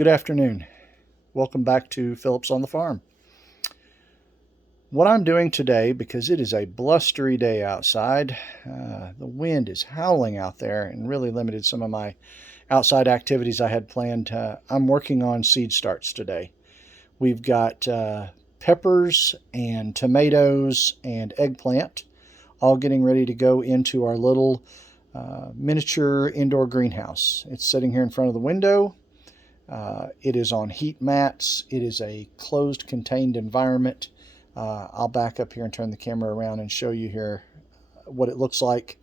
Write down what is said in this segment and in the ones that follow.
Good afternoon. Welcome back to Phillips on the Farm. What I'm doing today, because it is a blustery day outside, the wind is howling out there and really limited some of my outside activities I had planned. I'm working on seed starts today. We've got peppers and tomatoes and eggplant all getting ready to go into our little miniature indoor greenhouse. It's sitting here in front of the window. It is on heat mats. It is a closed, contained environment. I'll back up here and turn the camera around and show you here what it looks like.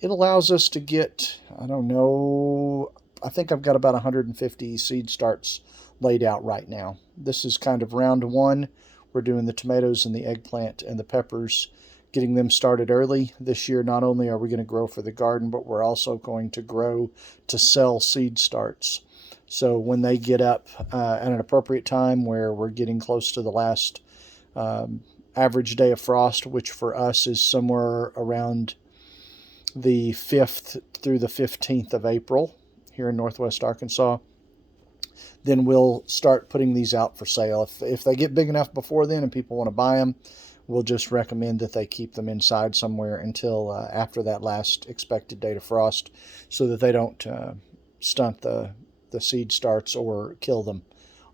It allows us to get, I don't know, I think I've got about 150 seed starts laid out right now. This is kind of round one. We're doing the tomatoes and the eggplant and the peppers, getting them started early. This year, not only are we going to grow for the garden, but we're also going to grow to sell seed starts. So when they get up at an appropriate time where we're getting close to the last average day of frost, which for us is somewhere around the 5th through the 15th of April here in Northwest Arkansas, then we'll start putting these out for sale. If they get big enough before then and people want to buy them, we'll just recommend that they keep them inside somewhere until after that last expected date of frost so that they don't stunt the seed starts or kill them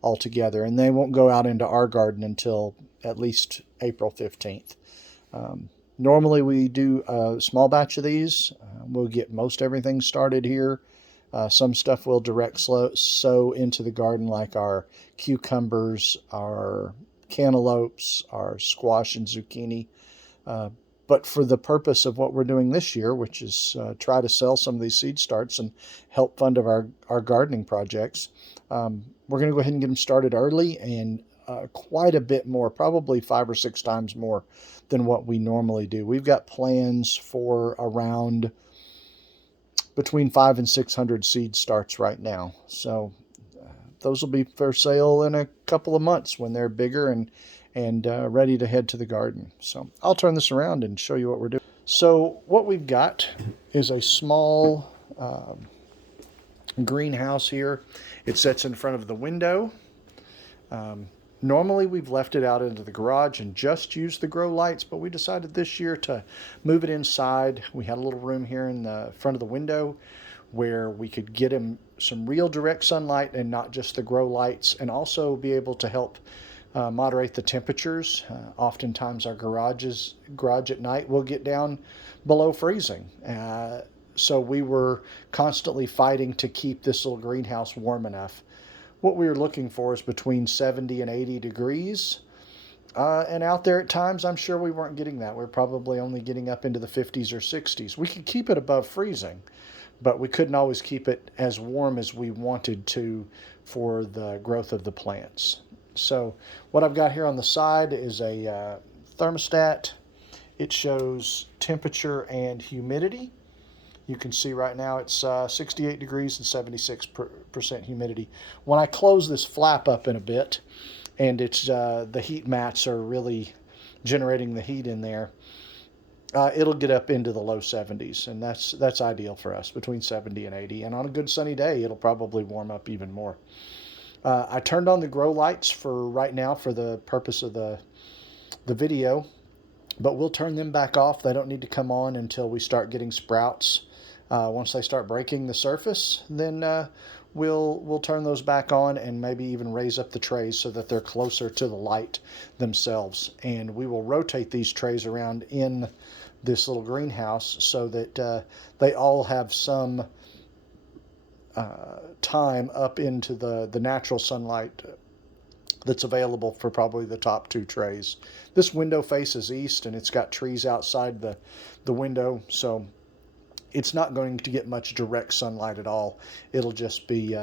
altogether. And they won't go out into our garden until at least April 15th. Normally we do a small batch of these. We'll get most everything started here. Some stuff we'll direct sow into the garden, like our cucumbers, our cantaloupes, our squash and zucchini. But for the purpose of what we're doing this year, which is try to sell some of these seed starts and help fund our gardening projects, we're going to go ahead and get them started early and quite a bit more, probably 5 or 6 times more than what we normally do. We've got plans for around between 500 and 600 seed starts right now. So those will be for sale in a couple of months when they're bigger and ready to head to the garden. So I'll turn this around and show you what we're doing. So what we've got is a small greenhouse here. It sits in front of the window. Normally we've left it out into the garage and just used the grow lights, but we decided this year to move it inside. We had a little room here in the front of the window where we could get him some real direct sunlight and not just the grow lights, and also be able to help moderate the temperatures. Oftentimes our garage at night will get down below freezing. So we were constantly fighting to keep this little greenhouse warm enough. What we were looking for is between 70 and 80 degrees. And out there at times, I'm sure we weren't getting that. We're probably only getting up into the 50s or 60s. We could keep it above freezing, but we couldn't always keep it as warm as we wanted to for the growth of the plants. So what I've got here on the side is a thermostat. It shows temperature and humidity. You can see right now it's 68 degrees and 76% humidity. When I close this flap up in a bit, and it's the heat mats are really generating the heat in there, it'll get up into the low 70s, and that's ideal for us, between 70 and 80. And on a good sunny day, it'll probably warm up even more. I turned on the grow lights for right now for the purpose of the video, but we'll turn them back off. They don't need to come on until we start getting sprouts. Once they start breaking the surface, then we'll turn those back on and maybe even raise up the trays so that they're closer to the light themselves. And we will rotate these trays around in this little greenhouse so that they all have some time up into the natural sunlight that's available for probably the top 2 trays. This window faces east, and it's got trees outside the window, so it's not going to get much direct sunlight at all. It'll just be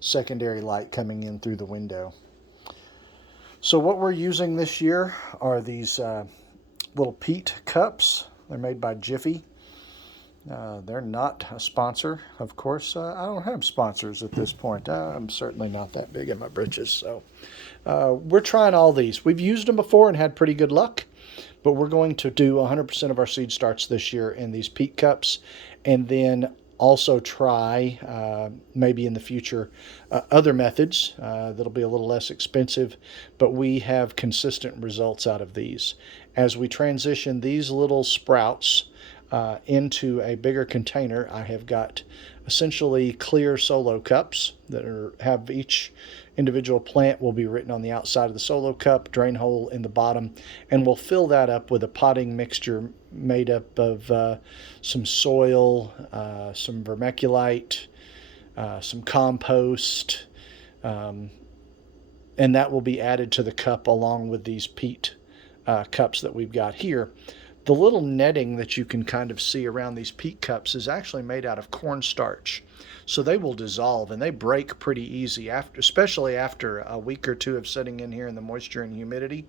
secondary light coming in through the window. So what we're using this year are these little peat cups. They're made by Jiffy. They're not a sponsor, of course. I don't have sponsors at this point. I'm certainly not that big in my britches. So we're trying all these. We've used them before and had pretty good luck, but we're going to do 100% of our seed starts this year in these peat cups. And then also try, maybe in the future, other methods that'll be a little less expensive, but we have consistent results out of these. As we transition these little sprouts into a bigger container, I have got essentially clear solo cups that have each individual plant will be written on the outside of the solo cup, drain hole in the bottom, and we'll fill that up with a potting mixture made up of some soil, some vermiculite, some compost, and that will be added to the cup along with these peat cups that we've got here. The little netting that you can kind of see around these peat cups is actually made out of cornstarch. So they will dissolve and they break pretty easy, especially after a week or two of sitting in here in the moisture and humidity.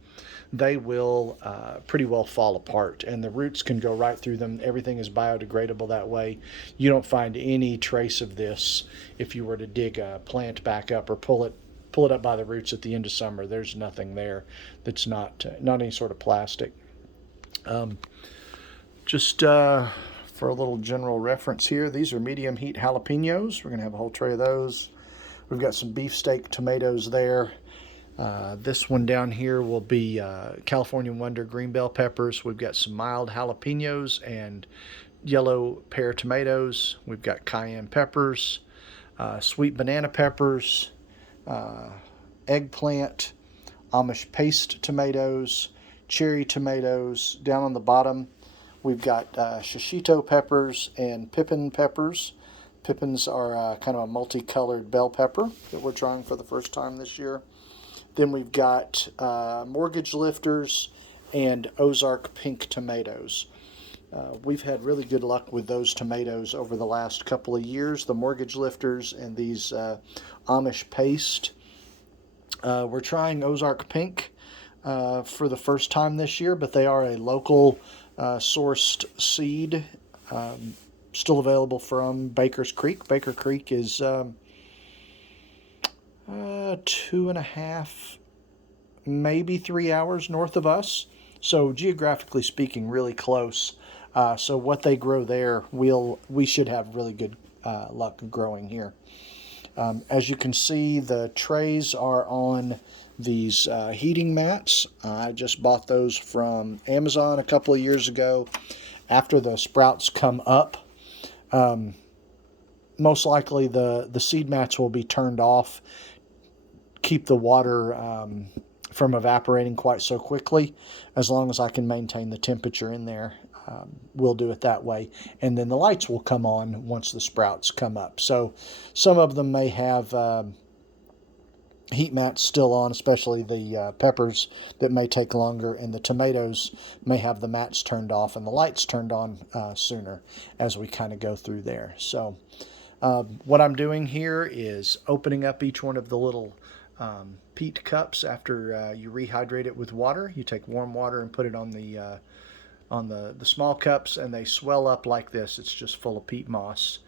They will pretty well fall apart, and the roots can go right through them. Everything is biodegradable that way. You don't find any trace of this if you were to dig a plant back up or pull it up by the roots at the end of summer. There's nothing there that's not any sort of plastic. Just for a little general reference here, these are medium heat jalapenos. We're going to have a whole tray of those. We've got some beefsteak tomatoes there. This one down here will be California Wonder green bell peppers. We've got some mild jalapenos and yellow pear tomatoes. We've got cayenne peppers, sweet banana peppers, eggplant, Amish paste tomatoes, cherry tomatoes. Down on the bottom, we've got shishito peppers and pippin peppers. Pippins are kind of a multicolored bell pepper that we're trying for the first time this year. Then we've got mortgage lifters and Ozark pink tomatoes. We've had really good luck with those tomatoes over the last couple of years, the mortgage lifters and these Amish paste. We're trying Ozark pink for the first time this year, but they are a local sourced seed, still available from Baker's Creek. Baker Creek is 2.5, maybe 3 hours north of us, so geographically speaking, really close. So what they grow there, we should have really good luck growing here. As you can see, the trays are on these heating mats. I just bought those from Amazon a couple of years ago. After the sprouts come up, most likely the seed mats will be turned off, keep the water from evaporating quite so quickly. As long as I can maintain the temperature in there, we'll do it that way. And then the lights will come on once the sprouts come up. So some of them may have heat mats still on, especially the peppers that may take longer, and the tomatoes may have the mats turned off and the lights turned on sooner as we kind of go through there. So what I'm doing here is opening up each one of the little peat cups after you rehydrate it with water. You take warm water and put it on the small cups, and they swell up like this. It's just full of peat moss.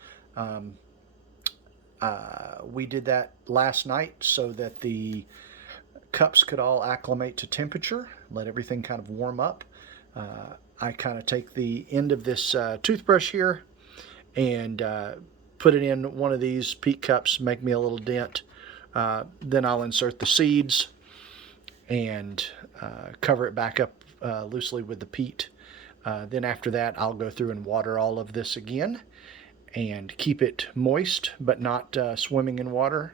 We did that last night so that the cups could all acclimate to temperature, let everything kind of warm up. I kind of take the end of this toothbrush here and put it in one of these peat cups, make me a little dent. Then I'll insert the seeds and cover it back up loosely with the peat. Then after that, I'll go through and water all of this again and keep it moist but not swimming in water.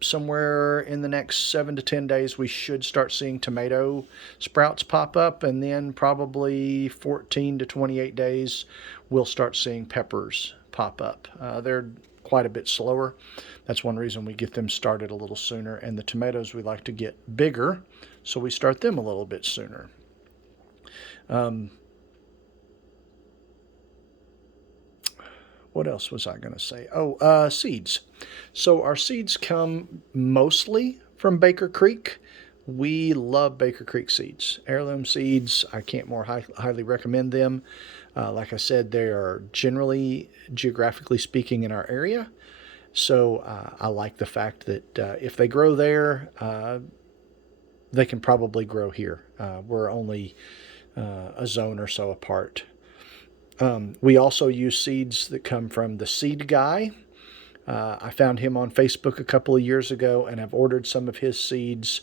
Somewhere in the next 7 to 10 days, we should start seeing tomato sprouts pop up, and then probably 14 to 28 days, we'll start seeing peppers pop up. They're quite a bit slower. That's one reason we get them started a little sooner, and the tomatoes we like to get bigger, so we start them a little bit sooner. What else was I going to say? Oh, seeds. So our seeds come mostly from Baker Creek. We love Baker Creek seeds. Heirloom seeds, I can't more highly recommend them. Like I said, they are generally, geographically speaking, in our area. So I like the fact that if they grow there, they can probably grow here. We're only a zone or so apart. We also use seeds that come from the Seed Guy. I found him on Facebook a couple of years ago and have ordered some of his seeds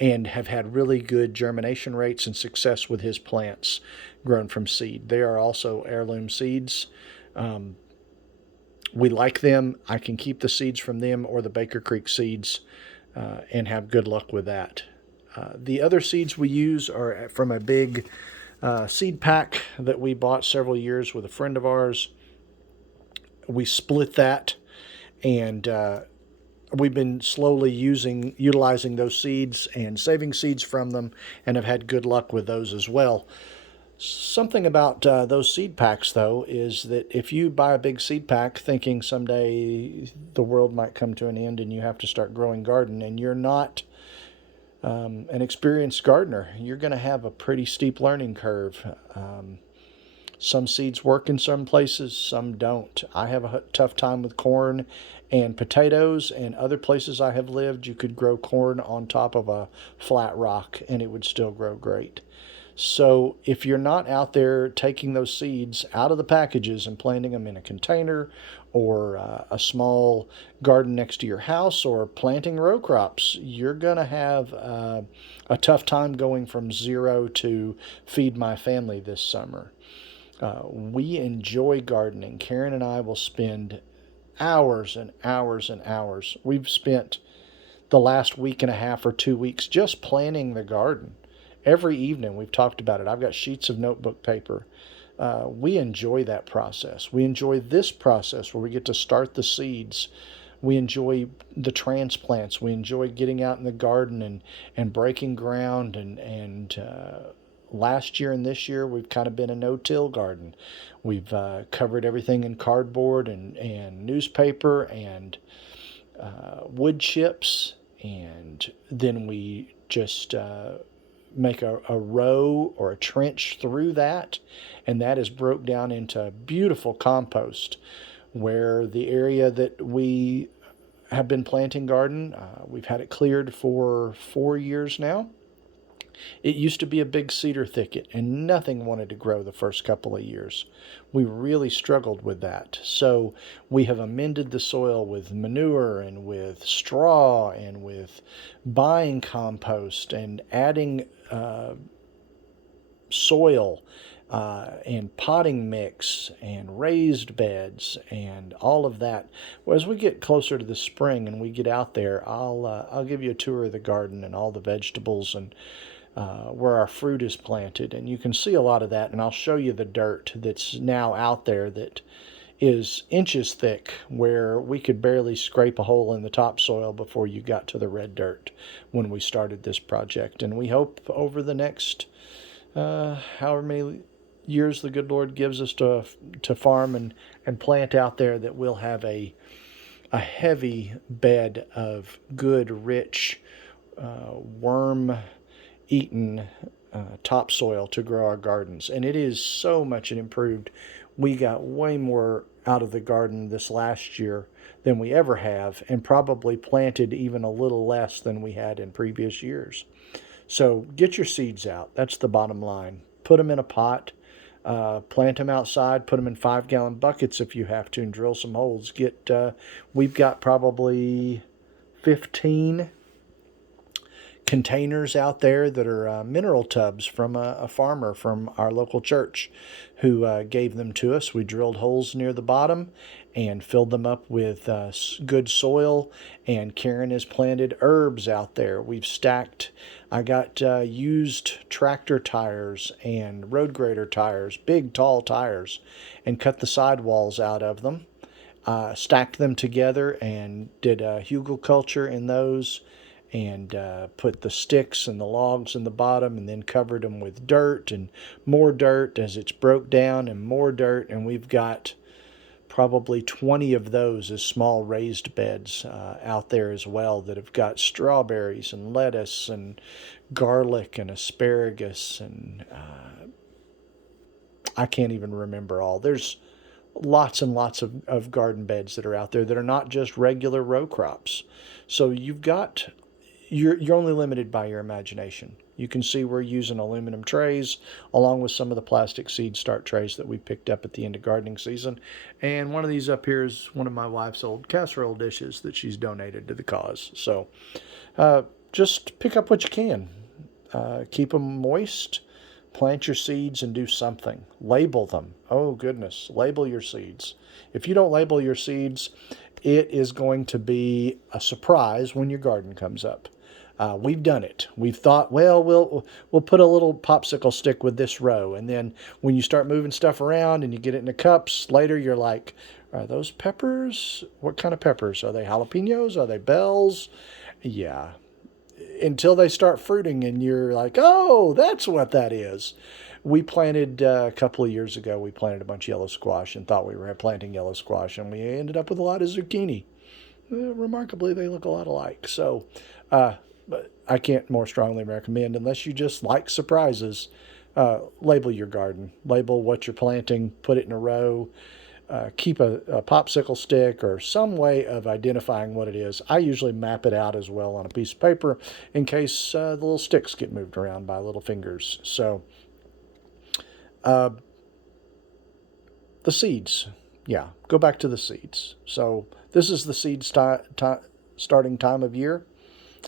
and have had really good germination rates and success with his plants grown from seed. They are also heirloom seeds. Um, we like them. I can keep the seeds from them or the Baker Creek seeds and have good luck with that. The other seeds we use are from a big seed pack that we bought several years with a friend of ours. We split that, and we've been slowly utilizing those seeds and saving seeds from them, and have had good luck with those as well. Something about those seed packs, though, is that if you buy a big seed pack thinking someday the world might come to an end and you have to start growing garden, and you're not an experienced gardener, you're going to have a pretty steep learning curve. Some seeds work in some places, some don't. I have a tough time with corn and potatoes, and other places I have lived, you could grow corn on top of a flat rock and it would still grow great. So if you're not out there taking those seeds out of the packages and planting them in a container or a small garden next to your house or planting row crops, you're going to have a tough time going from zero to feed my family this summer. We enjoy gardening. Karen and I will spend hours and hours and hours. We've spent the last week and a half or 2 weeks just planning the garden. Every evening we've talked about it. I've got sheets of notebook paper. We enjoy that process. We enjoy this process where we get to start the seeds. We enjoy the transplants. We enjoy getting out in the garden and breaking ground. And last year and this year, we've kind of been a no-till garden. We've covered everything in cardboard and newspaper and wood chips. And then we just make a row or a trench through that, and that is broke down into beautiful compost where the area that we have been planting garden, we've had it cleared for 4 years now. It used to be a big cedar thicket and nothing wanted to grow the first couple of years. We really struggled with that. So we have amended the soil with manure and with straw and with buying compost and adding soil and potting mix and raised beds and all of that. Well, as we get closer to the spring and we get out there, I'll give you a tour of the garden and all the vegetables and where our fruit is planted, and you can see a lot of that. And I'll show you the dirt that's now out there that is inches thick, where we could barely scrape a hole in the topsoil before you got to the red dirt when we started this project. And we hope over the next however many years the good Lord gives us to farm and plant out there, that we'll have a heavy bed of good, rich, worm-eaten topsoil to grow our gardens. And it is so much improved. We got way more out of the garden this last year than we ever have, and probably planted even a little less than we had in previous years. So get your seeds out. That's the bottom line. Put them in a pot. Plant them outside. Put them in 5-gallon buckets if you have to, and drill some holes. We've got probably 15 containers out there that are mineral tubs from a farmer from our local church who gave them to us. We drilled holes near the bottom and filled them up with good soil, and Karen has planted herbs out there. We've stacked, I got used tractor tires and road grader tires, big tall tires, and cut the sidewalls out of them, stacked them together and did hugelkultur in those, and put the sticks and the logs in the bottom, and then covered them with dirt and more dirt as it's broke down, and more dirt. And we've got probably 20 of those as small raised beds out there as well, that have got strawberries and lettuce and garlic and asparagus, and I can't even remember all. There's lots and lots of garden beds that are out there that are not just regular row crops. So you've got you're only limited by your imagination. You can see we're using aluminum trays along with some of the plastic seed start trays that we picked up at the end of gardening season. And one of these up here is one of my wife's old casserole dishes that she's donated to the cause. So just pick up what you can. Keep them moist. Plant your seeds and do something. Label them. Oh, goodness. Label your seeds. If you don't label your seeds, it is going to be a surprise when your garden comes up. We've done it. We've thought, well, we'll put a little popsicle stick with this row. And then when you start moving stuff around and you get it into cups, later you're like, are those peppers? What kind of peppers? Are they jalapenos? Are they bells? Yeah. Until they start fruiting and you're like, oh, that's what that is. We planted a couple of years ago, we planted a bunch of yellow squash and thought we were planting yellow squash, and we ended up with a lot of zucchini. Remarkably, they look a lot alike. So but I can't more strongly recommend, unless you just like surprises, label your garden. Label what you're planting, put it in a row. Keep a popsicle stick or some way of identifying what it is. I usually map it out as well on a piece of paper in case the little sticks get moved around by little fingers. So the seeds, yeah, go back to the seeds. So this is the seed starting time of year.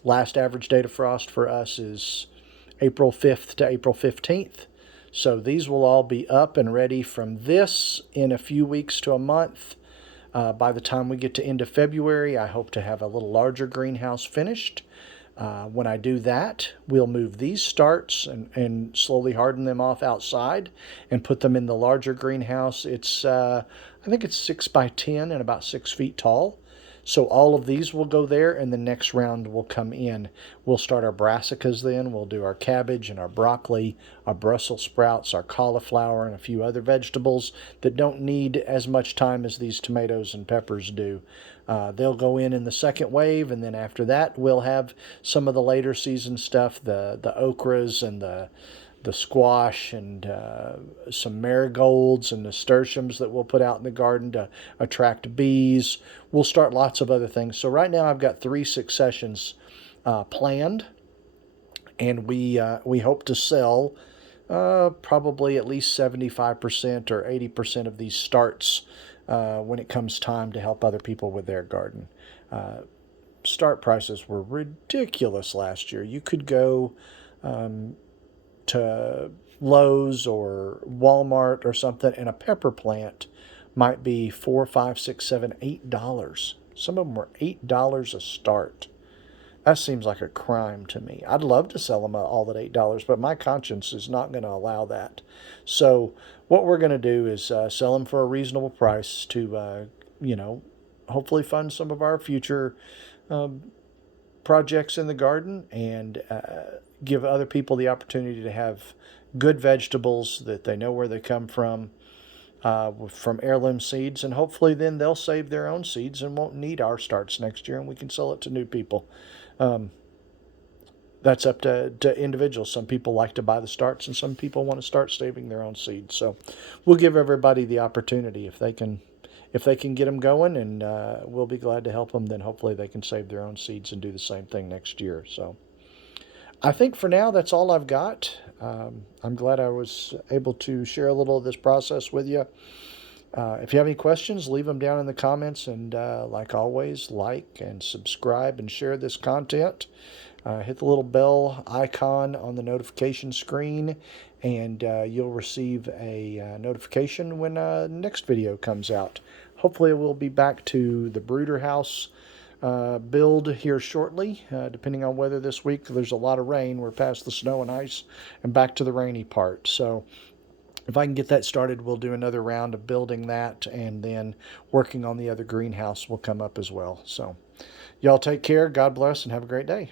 Last average date of frost for us is April 5th to April 15th. So these will all be up and ready from this in a few weeks to a month. By the time we get to end of February, I hope to have a little larger greenhouse finished. When I do that, we'll move these starts and slowly harden them off outside and put them in the larger greenhouse. It's I think it's 6 by 10 and about 6 feet tall. So all of these will go there, and the next round will come in. We'll start our brassicas then. We'll do our cabbage and our broccoli, our Brussels sprouts, our cauliflower, and a few other vegetables that don't need as much time as these tomatoes and peppers do. They'll go in the second wave, and then after that, we'll have some of the later season stuff, the okras and the squash and some marigolds and nasturtiums that we'll put out in the garden to attract bees. We'll start lots of other things. So right now I've got 3 successions planned, and we hope to sell probably at least 75% or 80% of these starts when it comes time to help other people with their garden. Start prices were ridiculous last year. You could go to Lowe's or Walmart or something, and a pepper plant might be $4, $5, $6, $7, $8. Some of them were $8 a start. That seems like a crime to me. I'd love to sell them all at $8, but my conscience is not going to allow that. So what we're going to do is sell them for a reasonable price to, hopefully fund some of our future projects in the garden, and give other people the opportunity to have good vegetables that they know where they come from heirloom seeds, and hopefully then they'll save their own seeds and won't need our starts next year, and we can sell it to new people. That's up to individuals. Some people like to buy the starts, and some people want to start saving their own seeds. So we'll give everybody the opportunity if they can get them going, and we'll be glad to help them. Then hopefully they can save their own seeds and do the same thing next year. So I think for now that's all I've got. I'm glad I was able to share a little of this process with you. If you have any questions, leave them down in the comments, and like always, like and subscribe and share this content. Hit the little bell icon on the notification screen, and you'll receive a notification when next video comes out. Hopefully we'll be back to the brooder house build here shortly, depending on weather this week. There's a lot of rain. We're past the snow and ice and back to the rainy part. So if I can get that started, we'll do another round of building that, and then working on the other greenhouse will come up as well. So y'all take care. God bless, and have a great day.